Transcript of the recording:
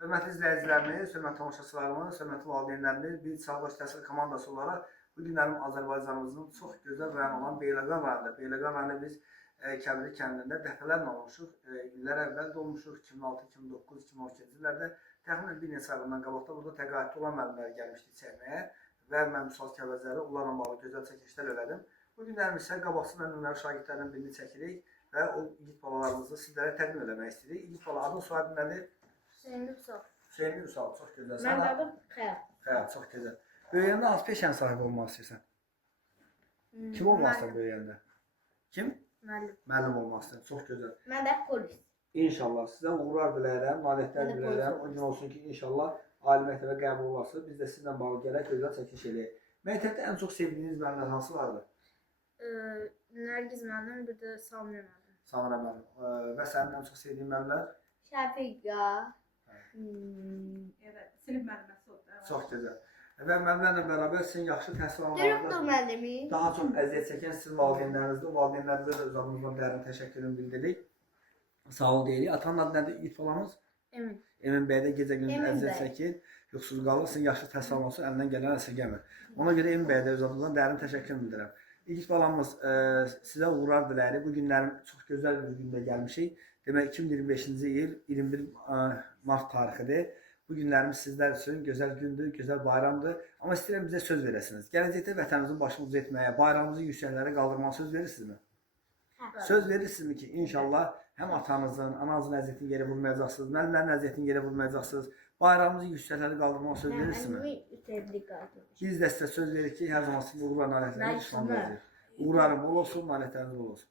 Hörmətli izləyicilərimiz, hörmətli tamaşaçılarımız, hörmətli valideynlərimiz, biz Sağbaş Təhsil komandası olaraq bu günlərim Azərbaycanımızın çox gözəl rayonu olan Beyləqan rayonunda. Beyləqan rayonunda biz Kəbri kəndində dəfələrlə olmuşuq. İllər əvvəl də olmuşuq, 2006, 2009, 2012-ci illərdə. Təxminən bir neçə ayından qabaqda burada təqaüdlü olan müəllimlər gəlmişdik çəkməyə və mən Müsal Kəvəzəri onlarla bağlı gözəl çəkilişlər elədim. Bu günlərim isə qabaqçı və nümunəvi şagirdlərdən birini çəkirik və o igid balalarımızı sizlərə təqdim eləmək istəyirik. İgid bala, adın soyadın nədir? Hüseyin Üsal. Hüseyin Üsal, çox gözəl. Mənim adım Xəyal. Xəyal, çox gözəl. Böyüyəndə hansı peşənin sahibi olmaq istəyirsən? Kim olmaq istəyirsən böyüyəndə? Kim? Müəllim. Müəllim olmaq istəyirsən, çox gözəl. Mən də polis. İnşallah sizə uğurlar diləyirəm, nailiyyətlər diləyirəm. O gün olsun ki, inşallah ali məktəbə qəbul olasınız. Biz də sizlə bağlı gələk, gözəl çəkiliş eləyək. Məktəbdə ən çox sevdiyiniz müəllimlər hansı vardı? Nərgiz müəllim, bir də Samir müəllim. Samira müəllim. Və sənin ən çox sevdiyin müəllimlər? Şəfiqə. Evet, sinif müəlliməsi oldu. Çox gözəl. Və müəllimlərlə bərabər sizin yaxşı təhsil Direktor almalarında müəllimi. daha çox əziyyət çəkən sizin valideynlərinizdir. Valideynlərinizə də öz adımızdan dərin təşəkkürümü bildiririk. Sağ ol deyirik. Atanın adı nədir? İlk balamız? Emin. Emin bəy də gecə gündüz Emin əziyyət bəy. çəkir. Yoxsuz qalırsın, yaxşı təhsil alması əlindən gələn əsirgəmir. Ona görə Emin bəyə də öz adımdan dərin təşəkkür bildirirəm. İlk balamız sizə uğurlar diləyirik. Bu günlərin çox gözəl bir gündə gəlmişik. Demək 2025-ci il 21 mart tarixidir. Bu günlərimiz sizlər üçün gözəl gündür, gözəl bayramdır. Amma istəyirəm bizə söz verəsiniz. Gələcəkdə vətənimizin başını uca etməyə, bayrağımızı yüksəklərə qaldırmağa söz verirsinizmi? Söz verirsinizmi ki, inşallah həm atanızın, ananızın əziyyətini yerə vurmayacaqsınız, müəllimlərin əziyyətini yerə vurmayacaqsınız, bayrağımızı yüksəklərə qaldırmağa söz verirsinizmi? Biz də sizə söz veririk ki, hər zaman sizin uğurlar nailiyyətləriniz düşman olacaq. Uğurlarım bol olsun, nailiyyətləriniz bol olsun.